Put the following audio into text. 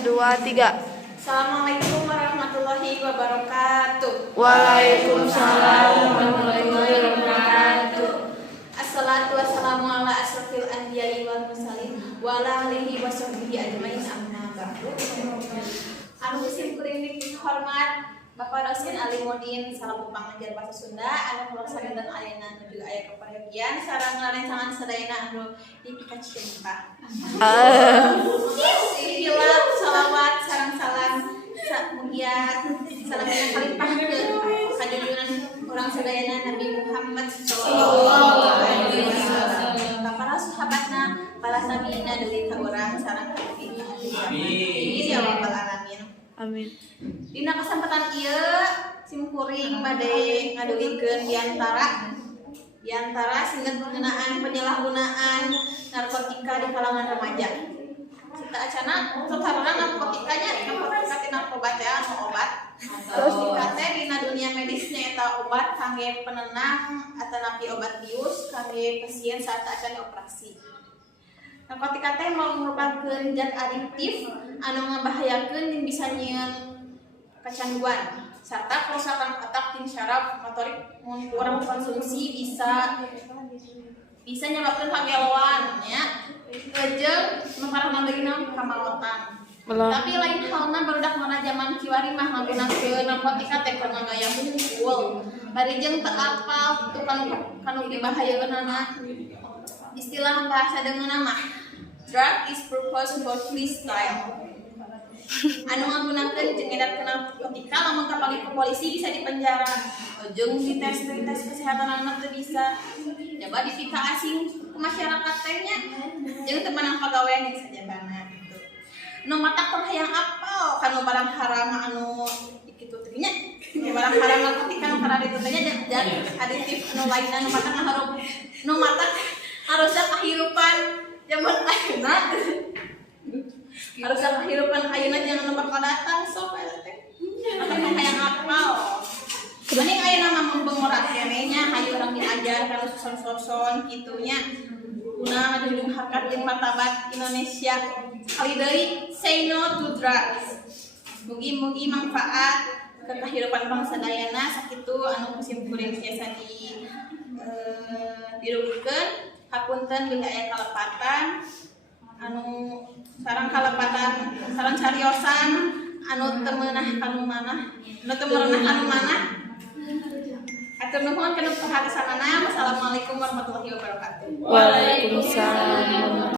Dua, tiga. Assalamualaikum warahmatullahi wabarakatuh. Waalaikumsalam warahmatullahi wabarakatuh. Assalatu wassalamu ala asrofil anbiya'i wal mursalin wa ala alihi wa sahbihi ajmain amma ba'du. Anu musim kuring hormat Bapak Dosen Alimuddin salaku pangajar bahasa Sunda anu melaksanakan dan ayeuna nuju aya kepergian sareng ngarencangan sadayana anu dipikaceun Pak. Bismillah salawat sareng salam mugia salamina kalimpah ka junjungan urang sadayana Nabi Muhammad sallallahu alaihi wasallam. Ka para sahabatna, para tabi'ina deui ka urang sareng ka amin ya rabbal alamin. Amin. Dina kesempatan ieu simkuring bade ngadugikeun diantara singkat penggunaan penyalahgunaan narkotika di kalangan remaja. Serta acana satarana narkotikanya narkotika ti narkoba teh obat. Terus dikate dina dunia medisnya eta obat kangge penenang atanapi obat bius kangge pasien saat acana operasi. Narkotika teh merupakan zat adiktif anu ngabahayakeun jeung bisa nyieun kecanduan serta kerusakan otak jeung syaraf motorik mun urang konsumsi bisa nyebabkeun kageloan nya jeung memparahna deui kamaotan. Tapi lain halna barudak mana zaman kiwari mah ngagunakeun narkotika teh keur gaya unggul bari jeung teu apal kanu dibahayakeunana. Istilah bahasa dengan nama drug is purpose for freestyle. Anu ngagunakeun jeung edarkeun narkotika lamun kapali ke polisi bisa dipenjara. Jeung dites kesehatan anak teu bisa. Coba dipika asing ke masyarakat teh nya. Jeung teu menang pagawean jeung sajabana gitu. Nu matak teh hayang apal kanu barang haram anu kitu teh nya. Barang haram narkotika nu kana ditu teh nya zat aditif anu lainna nu matak haram. Nu matak harusnya kehidupan zaman ayeuna harusnya kehidupan ayeuna jangan bakal datang sok eta teh atau hayang apal mending ayeuna mah membengorah kenehnya hayu urang diajar kana suson-suson kitunya guna ngajunjung harkat jeung martabat Indonesia. Kali deui say no to drugs. Mugi-mugi manfaat ke kehidupan bangsa dayana sakitu anu musim kuring biasa dirugikeun. Hapunten bila aya kalepatan anu sareng kalepatan sareng cariosan anu teu meunah anu manah anu teu merenah anu manah atur nuhun kana perhatisanana. Wassalamualaikum warahmatullahi wabarakatuh. Waalaikumsalam.